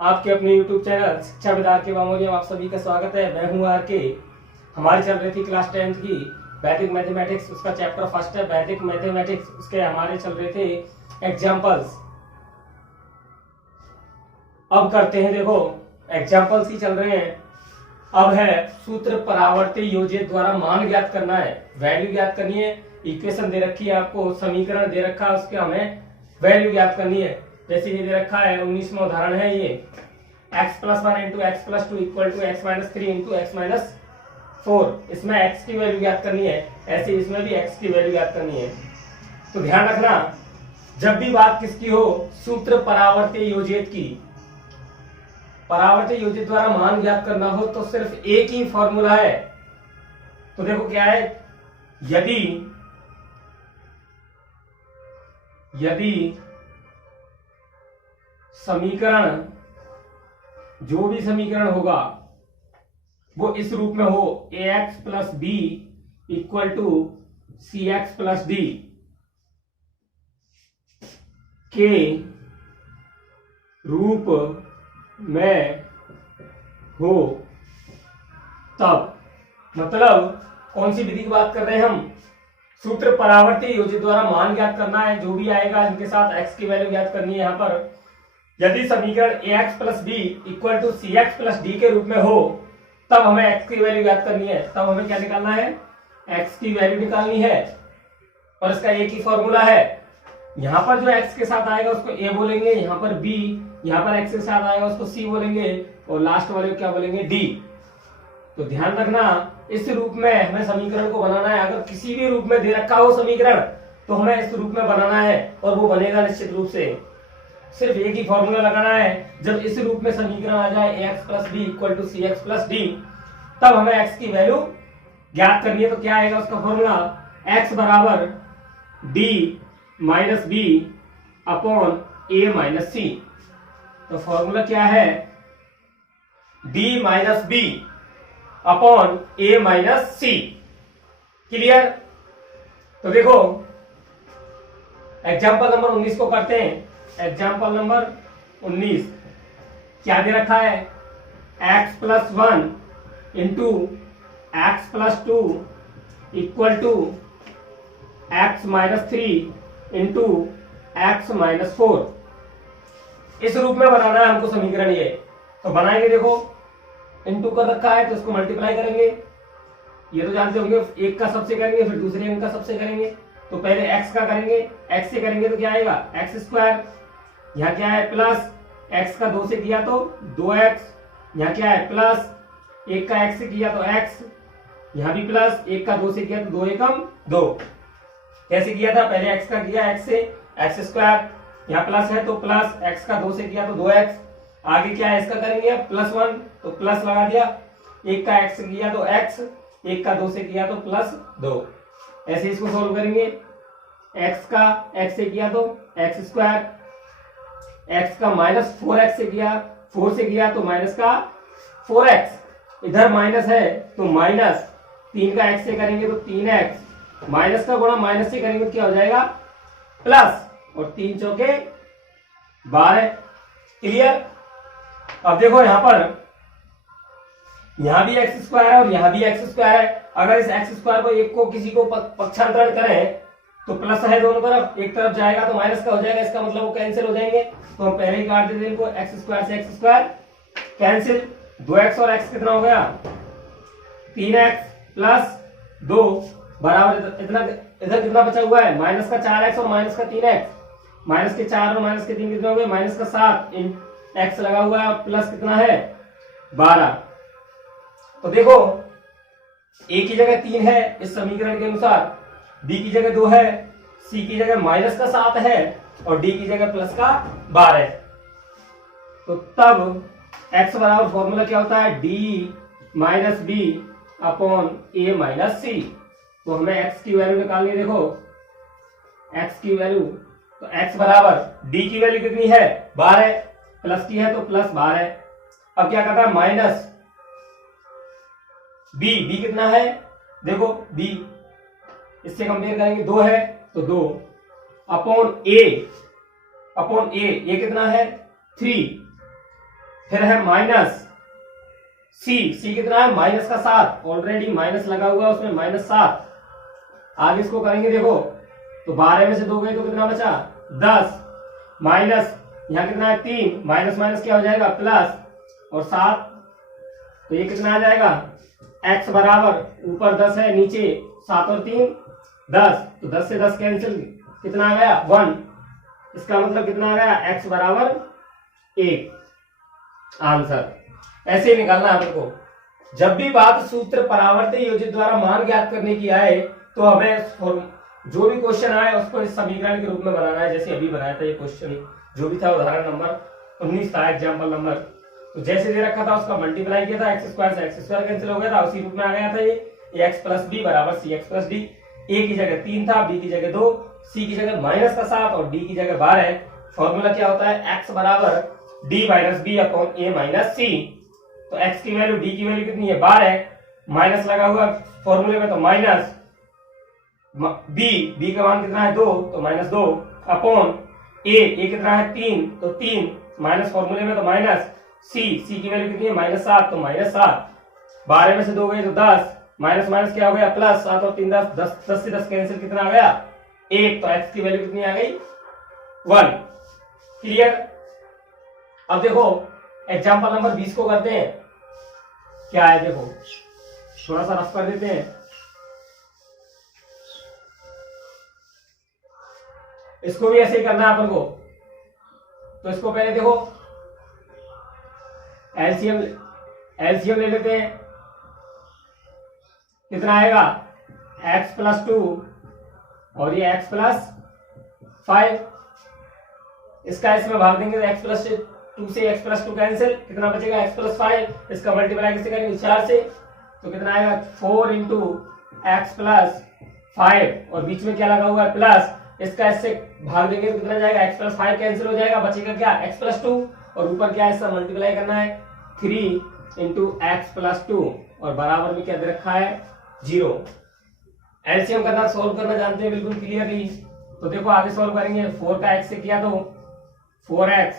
आपके अपने YouTube channel शिक्षा विदार के बामोली में आप सभी का स्वागत है। मैं हूं आर के। हमारी चल रही थी क्लास 10th की वैदिक मैथमेटिक्स, उसका चैप्टर फर्स्ट है वैदिक मैथमेटिक्स। उसके हमारे चल रहे थे एग्जाम्पल्स। अब करते हैं, देखो एग्जाम्पल्स ही चल रहे हैं। अब है सूत्र परावर्ती योजित द्वारा मान ज्ञात करना है, वैल्यू ज्ञात करनी है। इक्वेशन दे रखी है आपको, समीकरण दे रखा है, उसके हमें वैल्यू ज्ञात करनी है। जैसे ये दे रखा है 19वां उदाहरण है ये, x + 1 × x + 2 = x - 3 × x - 4। इसमें x की वैल्यू ज्ञात करनी है, ऐसे इसमें भी x की वैल्यू ज्ञात करनी है। तो ध्यान रखना, जब भी बात किसकी हो, सूत्र परावर्ती योजित की, परावर्ती योजित द्वारा मान ज्ञात करना हो तो सिर्फ एक ही फॉर्मूला है। तो देखो क्या है, यदि समीकरण, जो भी समीकरण होगा वो इस रूप में हो, ax + b = cx + d के रूप में हो, तब मतलब कौन सी विधि की बात कर रहे हैं हम, सूत्र परावर्ती योजित द्वारा मान ज्ञात करना है। जो भी आएगा इनके साथ x की वैल्यू ज्ञात करनी है। यहाँ पर यदि समीकरण ax + b = cx + d के रूप में हो, तब हमें x की वैल्यू ज्ञात करनी है। तब हमें क्या निकालना है, x की वैल्यू निकालनी है, और इसका एक ही फॉर्मूला है। यहाँ पर जो x के साथ आएगा उसको a बोलेंगे, यहाँ पर b, यहाँ पर x के साथ आएगा उसको c बोलेंगे, और लास्ट वाले को क्या बोलेंगे, d। तो ध्यान रखना, इस रूप में हमें समीकरण को बनाना है। अगर किसी भी रूप में दे रखा हो समीकरण तो हमें इस रूप में बनाना है, और वो बनेगा निश्चित रूप से। सिर्फ एक ही फॉर्मूला लगाना है, जब इस रूप में समीकरण आ जाए ax + b = cx + d, तब हमें x की वैल्यू ज्ञात करनी है। तो क्या आएगा उसका formula, x = d - b / a - c। तो फॉर्मूला क्या है, d - b / a - c। Clear. तो देखो एग्जाम्पल नंबर 19 को करते हैं। एग्जाम्पल नंबर 19 क्या दे रखा है, x + 1 × x + 2 = x - 3 × x - 4। इस रूप में बनाना है हमको समीकरण ये। तो बनाएंगे, देखो इनटू कर रखा है तो इसको मल्टीप्लाई करेंगे। ये तो जानते होंगे, एक का सबसे करेंगे फिर दूसरे अंक का सबसे करेंगे। तो पहले x का करेंगे, x से करेंगे तो क्या आएगा, x²। यहाँ क्या है, प्लस x का 2 से किया तो 2x। यहाँ क्या है, प्लस 1 का x से किया तो x। यहाँ भी प्लस 1 का 2 से किया तो 2 एकम 2। कैसे किया था, पहले x का किया x से, x²। यहाँ प्लस है तो प्लस x का 2 से किया तो 2x। आगे क्या है, इसका करेंगे +1 तो प्लस लगा दिया। 1 का x से किया तो x, 1 का 2 से किया तो +2। ऐसे इसको सोल्व करेंगे। x का x से किया तो x², x का -4x से किया, 4 से किया तो -4x। इधर माइनस है तो -3 का x से करेंगे तो 3x, माइनस का गुणा माइनस से करेंगे तो क्या हो जाएगा, प्लस, और 3 चौके 12। क्लियर। अब देखो यहाँ पर, यहाँ भी x² है और यहाँ भी x² है। अगर इस x² को एक को किसी को पक्षांतरण करें तो प्लस है दोनों तरफ, एक तरफ जाएगा तो माइनस का हो जाएगा, इसका मतलब वो कैंसिल हो जाएंगे। तो हम पहले ही काट देते हैं इनको, x² से x² कैंसिल, 2x और x कितना हो गया, 3x + 2 बराबर इतना। इधर कितना बचा हुआ है, -4x और -3x। माइनस के 4 और -3 कितने हो गए, -7 x लगा हुआ है, प्लस कितना है, 12। तो देखो a की जगह 3 है इस समीकरण के अनुसार, b की जगह 2 है, c की जगह -7 है, और d की जगह +12 है। तो तब x बराबर फॉर्मूला क्या होता है, d - b / a - c। तो हमें x की वैल्यू निकालनी है। देखो x की वैल्यू, तो x बराबर d की वैल्यू कितनी है, 12, प्लस की है तो +12। अब क्या करता है, माइनस b कितना है, देखो b इससे कंपेयर करेंगे, 2 है तो 2 अपॉन a कितना है, 3। फिर है माइनस सी कितना है माइनस का 7, ऑलरेडी माइनस लगा हुआ है उसमें -7। आगे इसको करेंगे देखो, तो 12 में से 2 गए तो कितना बचा 10, माइनस यहाँ कितना है 3, माइनस माइनस क्या हो जाएगा प्लस, और 7, तो ये कितना आ जाएगा x बराबर ऊपर 10 है नीचे 7 और 3 10, तो 10 से 10 कैंसिल, कितना आ गया 1। इसका मतलब कितना आ गया x बराबर 1 आंसर। ऐसे ही निकालना है आपको। जब भी बात सूत्र परावर्तित योजित द्वारा मान ज्ञात करने की आए तो हमें जो भी क्वेश्चन आए उसको इस समीकरण के रूप में बनाना है, जैसे अभी बनाया था ये क्वेश्चन जो भी था उदाहरण नंबर 19 था, एग्जाम्पल नंबर। तो जैसे दे रखा था उसका मल्टीप्लाई किया था, x स्क्वायर से x स्क्वायर कैंसिल हो गया था, उसी रूप में आ गया था ये x प्लस बी बराबर सी एक्स प्लस डी। a की जगह 3 था, b की जगह 2, c की जगह -7 और d की जगह 12। फॉर्मूला क्या होता है x बराबर d minus b upon a minus c. तो x की वैल्यू d की वैल्यू कितनी है 12, माइनस लगा हुआ फॉर्मूले में तो माइनस b का मान कितना है 2 तो -2 अपॉन a कितना है 3 तो 3 माइनस फॉर्मूले में तो माइनस c की वैल्यू कितनी है -7 तो -7। 12 में से 2 गए तो 10, माइनस माइनस क्या हो गया प्लस, 7 और 3 10, 10 से 10 कैंसिल कितना आ गया 1, तो x की वैल्यू कितनी आ गई 1। क्लियर। अब देखो एग्जाम्पल नंबर 20 को करते हैं, क्या है देखो, थोड़ा सा रफ कर देते हैं। इसको भी ऐसे ही करना है अपन को। तो इसको पहले देखो एलसीएम ले लेते हैं, कितना आएगा x प्लस 2 और ये x प्लस 5, इसका इसमें भाग देंगे तो x प्लस 2 से x प्लस 2 कैंसिल, कितना बचेगा x प्लस 5। इसका मल्टीप्लाई कैसे करेंगे 4 से, तो कितना आएगा 4 इंटू एक्स प्लस 5 और बीच में क्या लगा हुआ है प्लस, इसका इससे भाग देंगे तो कितना जाएगा x प्लस 5 कैंसिल हो जाएगा, बचेगा क्या x प्लस 2 और ऊपर क्या है इसका मल्टीप्लाई करना है 3 इंटू एक्स प्लस 2 और बराबर में क्या दे रखा है 0। एलसीएम करना सोल्व करना जानते हैं बिल्कुल क्लियरली। तो देखो आगे सोल्व करेंगे, 4 का x से किया तो 4x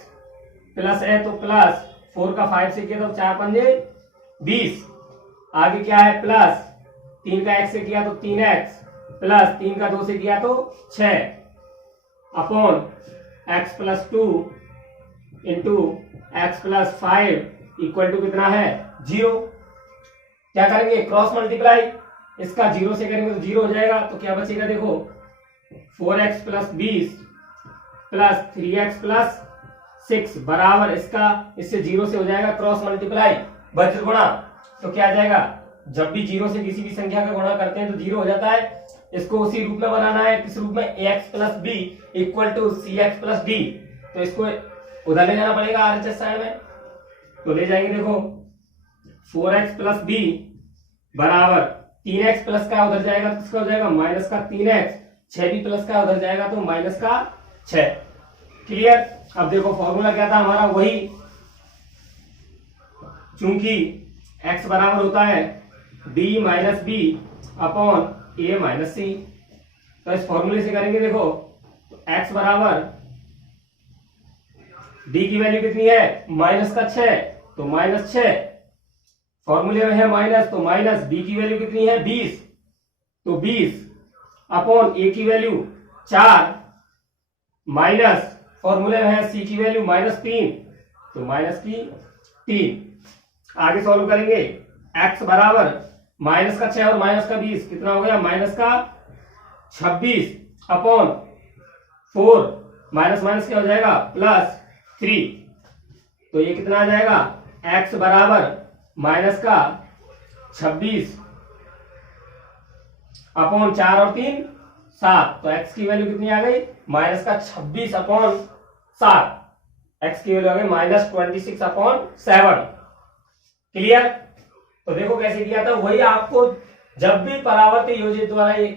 प्लस है तो प्लस, 4 का 5 से किया तो 4 पंजे 20, आगे क्या है प्लस, 3 का x से किया तो 3x प्लस 3 का 2 से किया तो 6 upon x plus 2 into x plus 5 equal to कितना है 0। क्या करेंगे क्रॉस मल्टीप्लाई, इसका 0 से करेंगे तो 0 हो जाएगा, तो क्या बचेगा देखो 4x plus 20 plus 3x plus 6 बराबर इसका इससे 0 से हो जाएगा क्रॉस मल्टीप्लाई वज्र गुणा। तो क्या आ जाएगा, जब भी 0 से किसी भी संख्या का गुणा करते हैं तो 0 हो जाता है। इसको उसी रूप में बनाना है, किस रूप में ax plus b equal to c x plus d. तो इसको उधर ले जाना पड़ेगा आरएचएस साइड में, तो ले जाएंगे देखो 4x प्लस बी बराबर 3x प्लस का उधर जाएगा तो किसका हो जाएगा माइनस का 3x, 6 भी प्लस का उधर जाएगा तो माइनस का 6। क्लियर। अब देखो फॉर्मूला क्या था हमारा वही, चूंकि x बराबर होता है d minus b upon a minus c, तो इस फॉर्मूले से करेंगे देखो x बराबर d की वैल्यू कितनी है माइनस का 6 तो -6, फॉर्मूले में है माइनस तो माइनस, b की वैल्यू कितनी है 20 तो 20 अपॉन a की वैल्यू 4 माइनस फॉर्मूले में है c की वैल्यू -3 तो माइनस की 3। आगे सॉल्व करेंगे x बराबर माइनस का 6 और माइनस का 20 कितना हो गया माइनस का 26 अपॉन 4 माइनस माइनस क्या हो जाएगा +3, तो ये कितना आ जाएगा x बराबर माइनस का 26 अपॉन 4 और 3 7, तो x की वैल्यू कितनी आ गई माइनस का 26 अपॉन 7, x की वैल्यू आ गई -26 अपॉन 7। क्लियर। तो देखो कैसे किया था, वही आपको जब भी परावर्तित योजित द्वारा ये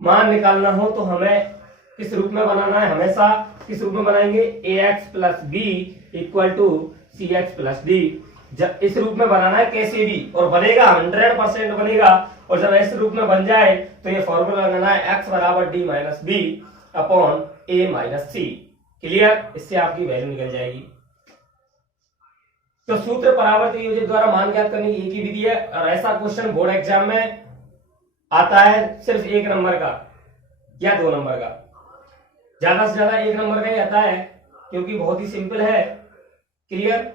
मान निकालना हो तो हमें किस रूप में बनाना है, हमेशा किस रूप में बनाएंगे ax plus b equal to c x plus d. जब इस रूप में बनाना है कैसे भी, और बनेगा 100% बनेगा, और जब इस रूप में बन जाए तो ये फॉर्मूला लगाना है x बराबर डी माइनस बी अपॉन ए माइनस सी। क्लियर। इससे आपकी वैल्यू निकल जाएगी। तो सूत्र परावर्त योजना द्वारा मान ज्ञात करने की एक ही विधि है, और ऐसा क्वेश्चन बोर्ड एग्जाम में आता है सिर्फ 1 नंबर का या 2 नंबर का, ज्यादा से ज्यादा 1 नंबर का ही आता है, क्योंकि बहुत ही सिंपल है। क्लियर?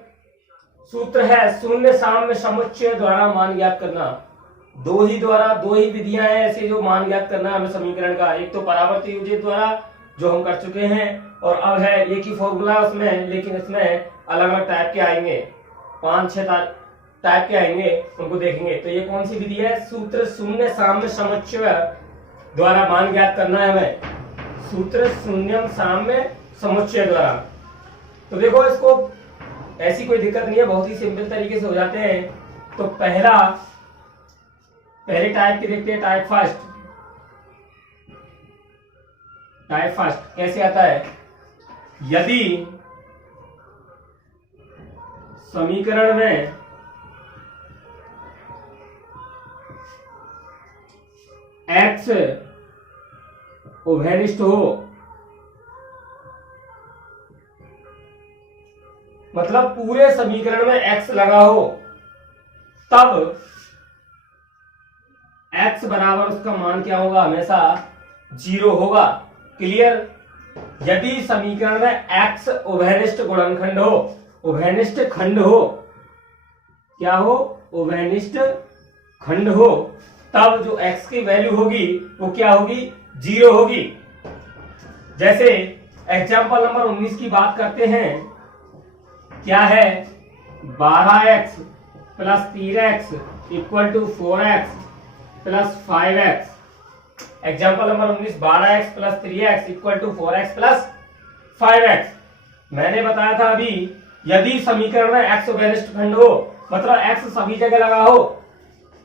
सूत्र है शून्य साम्य समुच्चय द्वारा मान ज्ञात करना। दो ही विधियां हैं ऐसे जो मान ज्ञात करना है हमें समीकरण का। एक तो परावर्त योजना द्वारा जो हम कर चुके हैं, और अब है एक ही फॉर्मूला उसमें, लेकिन इसमें अलग अलग टाइप के आएंगे, 5-6 टाइप के आएंगे, उनको देखेंगे। तो ये कौन सी विधि है? सूत्र शून्य साम्य समुच्चय द्वारा मान ज्ञात करना है हमें, सूत्र शून्य साम्य समुच्चय द्वारा। तो देखो इसको ऐसी कोई दिक्कत नहीं है, बहुत ही सिंपल तरीके से हो जाते हैं। तो पहले टाइप के देखते हैं, टाइप फर्स्ट कैसे आता है? यदि समीकरण में x उभयनिष्ठ हो, मतलब पूरे समीकरण में x लगा हो, तब x बराबर उसका मान क्या होगा? हमेशा 0 होगा। क्लियर? यदि समीकरण में x उभयनिष्ठ गुणनखंड हो, उभयनिष्ठ खंड हो, क्या हो? उभयनिष्ठ खंड हो, तब जो x की वैल्यू होगी वो क्या होगी? 0 होगी। जैसे एग्जाम्पल नंबर 19 की बात करते हैं, क्या है? 12x plus 3x equal to 4x plus 5x। Example number 19, 12x plus 3x equal to 4x plus 5x। मैंने बताया था अभी, यदि समीकरण में x उभयनिष्ठ खंड हो, मतलब x सभी जगह लगा हो,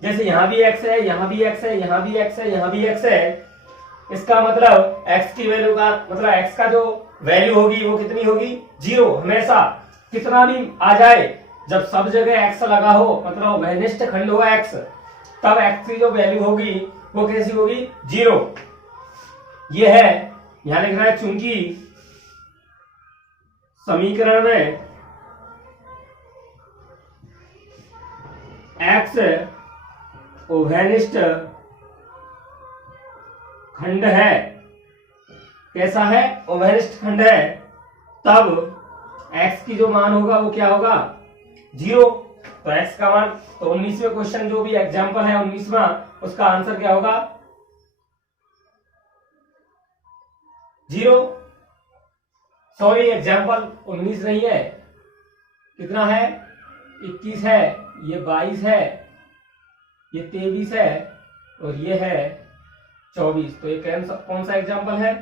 जैसे यहां भी x है, यहां भी x है, यहां भी x है, यहां भी x है, इसका मतलब x की वैल्यू का मतलब x का जो वैल्यू होगी वो कितनी होगी? 0 हमेशा। कितना भी आ जाए, जब सब जगह x लगा हो, मतलब उभयनिष्ठ खंड होगा x, तब x की जो वैल्यू होगी वो कैसी होगी? 0। ये है, यहां लिख रहा है चूंकि समीकरण में x उभयनिष्ठ खंड है। कैसा है? उभयनिष्ठ खंड है, तब x की जो मान होगा वो क्या होगा? 0। तो x का मान, तो 19वें क्वेश्चन जो भी एग्जांपल है 19वां, उसका आंसर क्या होगा? 0। सॉरी, एग्जांपल 19 नहीं है, कितना है? 21 है, ये 22 है, ये 23 है, और ये है 24। तो ये कौन सा एग्जांपल है?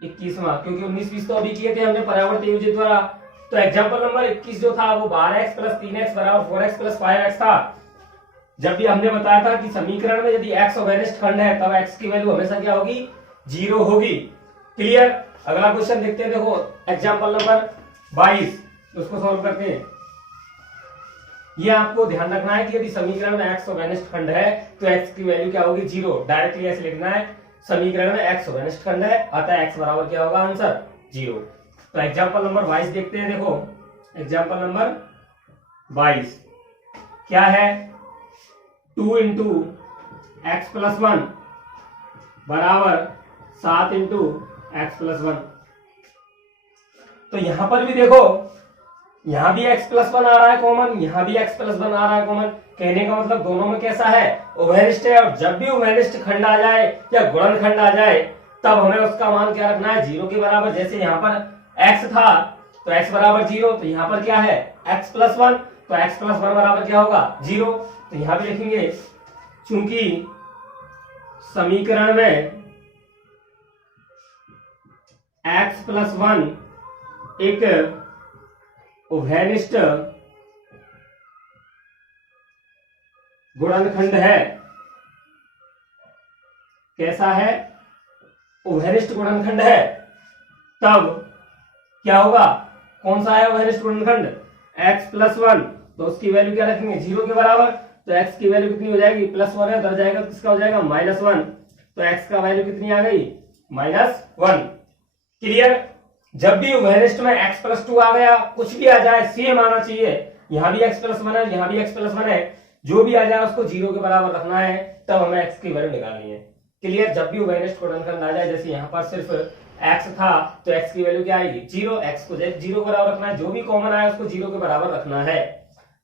21वां, क्योंकि 19-20 तो अभी किए थे हमने परावर्त योजना द्वारा। तो एग्जांपल नंबर 21 जो था वो 12x प्लस 3x बराबर 4x प्लस 5x था। जब भी हमने बताया था कि समीकरण में यदि x उभयनिष्ठ खंड है, तब x की वैल्यू हमेशा क्या होगी? 0 होगी। क्लियर? अगला क्वेश्चन देखते हैं, देखो एग्जांपल नंबर 22, उसको सॉल्व करते हैं। ये आपको ध्यान रखना है कि यदि समीकरण में x उभयनिष्ठ खंड है तो x की वैल्यू क्या होगी? 0। डायरेक्टली ऐसे लिखना है, समीकरण में x उभयनिष्ठ खंड है, अतः x बराबर क्या होगा? आंसर 0। तो एग्जांपल नंबर 22 देखते हैं। देखो एग्जांपल नंबर 22 क्या है? 2 इंटू एक्स प्लस 1 बराबर 7 इंटू एक्स प्लस 1। तो यहां पर भी देखो, यहां भी x प्लस 1 आ रहा है कॉमन, यहां भी x प्लस 1 आ रहा है कॉमन। कहने का मतलब दोनों में कैसा है? उभयनिष्ठ है। और जब भी उभयनिष्ठ खंड आ जाए या गुणनखंड आ जाए, तब हमें उसका मान क्या रखना है? 0 के बराबर। जैसे यहाँ पर x था तो x बराबर 0, तो यहाँ पर क्या है? x प्लस 1, तो x प्लस 1 बराबर क्या होगा? 0। तो यहाँ भी लिखेंगे चूंकि समीकरण में x प्लस 1 एक उभयनिष्ठ गुणनखंड है। कैसा है? उभयनिष्ठ गुणनखंड है, तब क्या होगा? कौन सा है उभयनिष्ठ गुणनखंड? x प्लस 1, तो उसकी वैल्यू क्या रखेंगे? 0 के बराबर। तो x की वैल्यू कितनी हो जाएगी? प्लस 1 है, उधर जाएगा तो किसका हो जाएगा? -1। तो x का वैल्यू कितनी आ गई? -1। क्लियर? जब भी उभयनिष्ठ में x+2 आ गया, कुछ भी आ जाए सेम आना चाहिए, यहाँ भी x+1 है, यहाँ भी x+1 है, जो भी आ जाए उसको 0 के बराबर रखना है, तब हमें x की वैल्यू निकालनी है। क्लियर? जब भी उभयनिष्ठ गुणनखंड आ जाए, जैसे यहाँ पर सिर्फ x था तो x की वैल्यू क्या आएगी 0, x को 0 के बराबर रखना है, जो भी कॉमन आया उसको 0 के बराबर रखना है।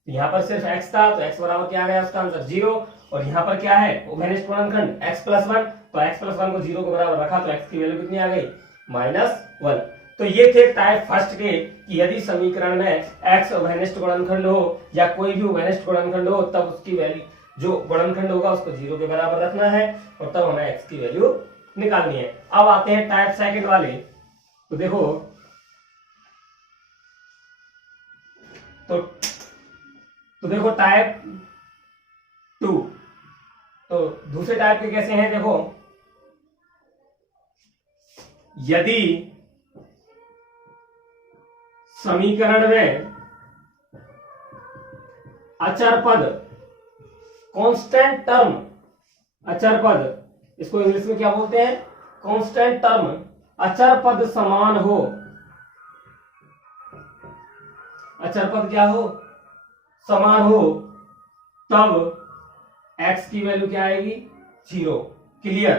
यहाँ पर सिर्फ x था तो x बराबर क्या आ गया, उसका आंसर 0, और यहाँ पर क्या है उभयनिष्ठ गुणनखंड x+1, तो x+1 को 0 के बराबर रखा तो x की वैल्यू कितनी आ गई -1। तो ये थे टाइप फर्स्ट के कि यदि समीकरण में x उभयनिष्ठ गुणनखंड हो या कोई भी उभयनिष्ठ गुणनखंड हो, तब उसकी वैल्यू जो गुणनखंड होगा उसको 0 के बराबर रखना है और तब हमें x की वैल्यू निकालनी है। अब आते हैं टाइप सेकंड वाले। तो देखो टाइप 2, तो दूसरे टाइप के कैसे हैं, देखो यदि समीकरण में अचर पद कांस्टेंट टर्म, अचर पद इसको इंग्लिश में क्या बोलते हैं, कांस्टेंट टर्म, अचर पद समान हो, अचर पद क्या हो समान हो, तब x की वैल्यू क्या आएगी 0। क्लियर?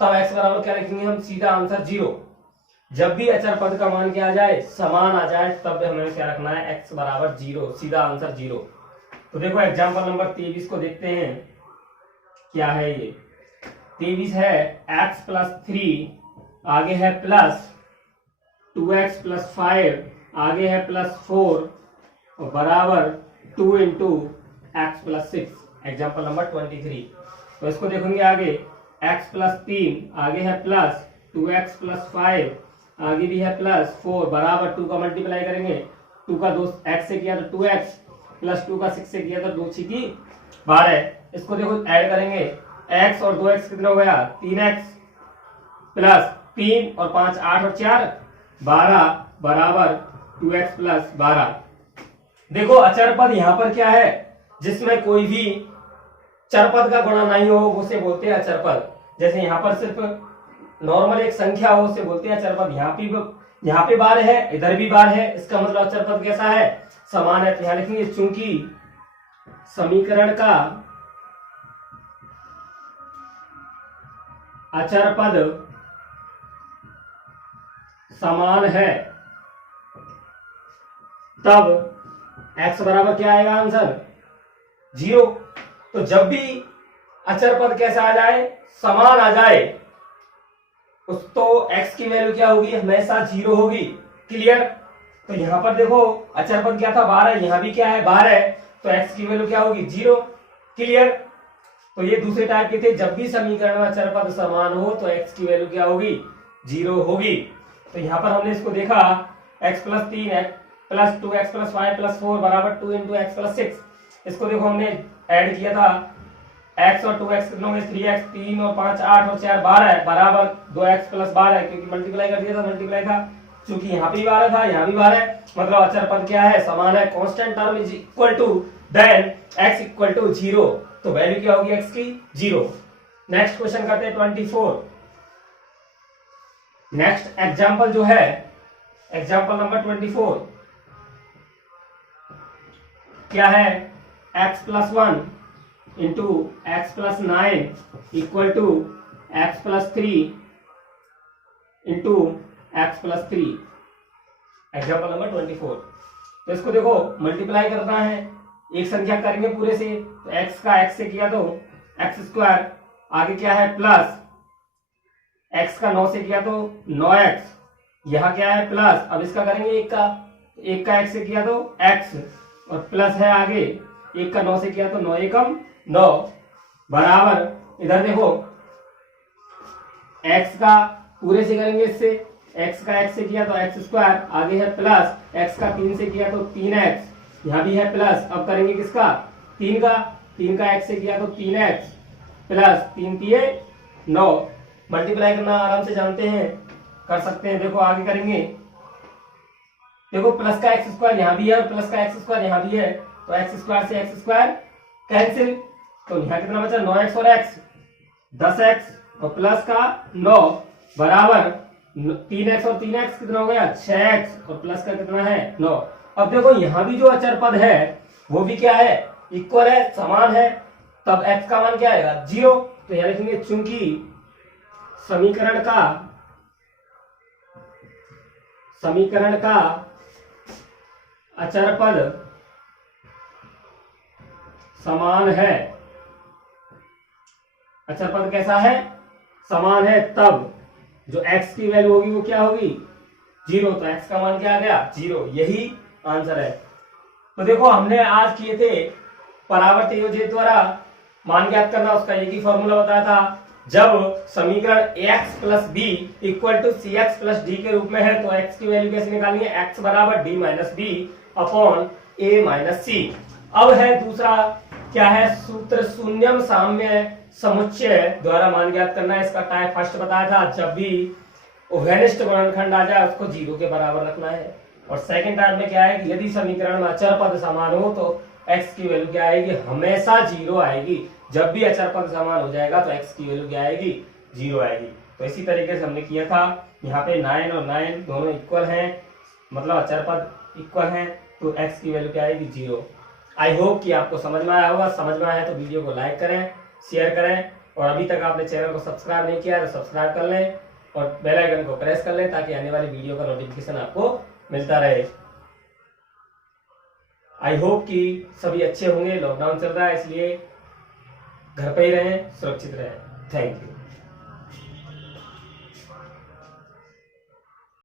तब x बराबर क्या लिखेंगे हम, सीधा आंसर 0। जब भी अचर पद का मान क्या आ जाए समान आ जाए, तब हमें क्या रखना है x बराबर 0, सीधा आंसर 0। तो देखो एग्जांपल नंबर 23 को देखते हैं, क्या है ये 23 है x+3, आगे है +2x+5, आगे है +4 और बराबर 2 × x+6। Example number 23। तो इसको देखेंगे आगे x+3, आगे है +2x+5, आगे भी है +4 बराबर 2 का मल्टीप्लाई करेंगे, 2 का 2 x से किया तो 2x, +2 का 6 से किया तो 2 × 12। इसको देखो ऐड करेंगे, x और 2x कितना हो गया 3x, +3 और 5 8 और 4 12 बराबर 2x + 12। देखो अचर पद यहाँ पर क्या है, जिसमें कोई भी चरपद का गुणा नहीं हो उसे बोलते हैं अचर पद। जैसे यहाँ पर सिर्फ नॉर्मल एक संख्या हो उसे बोलते हैं अचर पद। यहाँ पे बार है, इधर भी बार है, इसका मतलब अचर पद कैसा है समान है। तो यहाँ लिखेंगे चूंकि समीकरण का अचर पद समान है, तब x बराबर क्या आएगा आंसर 0। तो जब भी अचर पद कैसा आ जाए समान आ जाए, उस तो x की वैल्यू क्या होगी हमेशा 0 होगी। क्लियर? तो यहां पर देखो अचर पद क्या था 12, यहां भी क्या है 12 है, तो x की वैल्यू क्या होगी 0। क्लियर? तो ये दूसरे टाइप के थे, जब भी समीकरण में अचर पद समान हो तो x की वैल्यू क्या होगी 0 होगी। तो यहाँ पर हमने इसको देखा x+3 +2x+5 +4 बराबर 2 × x+6। इसको देखो हमने ऐड किया था, x और 2x कितना हो गया 3x, 3 और 5 8 और 4 12 बराबर 2x + 12, क्योंकि मल्टीप्लाई कर दिया था, मल्टीप्लाई था, चूंकि यहाँ पे 12 था यहाँ भी 12, मतलब अचर पद क्या है समान है। Constant term is equal to then x = 0, तो वैल्यू क्या होगी x की 0। नेक्स्ट क्वेश्चन करते हैं 24। नेक्स्ट एग्जांपल जो है एग्जांपल नंबर 24 क्या है, x+1 × x+9 = x+3 × x+3। Example number 24। तो इसको देखो मल्टीप्लाई करना है, एक संख्या करेंगे पूरे से, तो x का x से किया तो x², आगे क्या है प्लस x का 9 से किया तो 9x, यहाँ क्या है प्लस, अब इसका करेंगे एक का x से किया तो x और प्लस है आगे, एक का 9 से किया तो 9 एकम 9 बराबर, इधर देखो x का पूरे से करेंगे इससे, x का x से किया तो x², आगे है प्लस x का 3 से किया तो 3x, यहाँ भी है प्लस, अब करेंगे किसका 3 का x से किया तो 3x प्लस 3 × 9, मल्टीप्लाई करना आराम से जानते हैं, कर सकते हैं। देखो आगे करेंगे, देखो प्लस का x² यहाँ भी है और प्लस का x² यहाँ भी है, तो x² से x² कैंसिल, तो यहाँ कितना बचा 9x और x 10x और प्लस का 9 बराबर 3x और 3x कितना हो गया 6x और प्लस का कितना है 9। अब देखो यहां भी जो अचर पद है वो भी क्या है इक्वल है समान है, तब x का मान क्या आएगा 0। तो यहां लिखेंगे चूंकि समीकरण का अचर पद समान है, अचर पद कैसा है समान है, तब जो x की वैल्यू होगी वो क्या होगी 0। तो x का मान क्या आ गया 0, यही आंसर है। तो देखो हमने आज किए थे परावर्त योजित द्वारा मान ज्ञात करना, उसका एक ही फॉर्मूला बताया था। जब समीकरण x plus b equal to c x plus d के रूप में है तो x की वैल्यू कैसे निकालेंगे x बराबर डी माइनस बी अपॉन ए माइनस सी। अब है दूसरा क्या है सूत्र शून्यम साम्य समुच्चय द्वारा मान ज्ञात करना है। इसका टाइप फर्स्ट बताया था, जब भी उभयनिष्ठ गुणनखंड आ जाए उसको 0 के बराबर रखना है। और सेकंड टाइप में क्या है कि यदि समीकरण में अचर पद समान हो तो x की वैल्यू क्या आएगी हमेशा 0 आएगी। जब भी अचर पद समान हो जाएगा तो x की वैल्यू क्या आएगी 0 आएगी। तो इसी तरीके से हमने किया था, यहाँ पे 9 और 9 दोनों इक्वल हैं, मतलब अचर पद इक्वल हैं, तो x की वैल्यू क्या आएगी 0। आई होप कि आपको समझ में आया होगा। समझ में आया तो वीडियो को लाइक करें, शेयर करें, और अभी तक आपने चैनल को सब्सक्राइब नहीं किया है तो सब्सक्राइब कर लें और बेल आइकन को प्रेस कर लें ताकि आने वाली वीडियो का नोटिफिकेशन आपको मिलता रहे। आई होप कि सभी अच्छे होंगे। लॉकडाउन चल रहा है इसलिए घर पे ही रहें, सुरक्षित रहें। Thank you.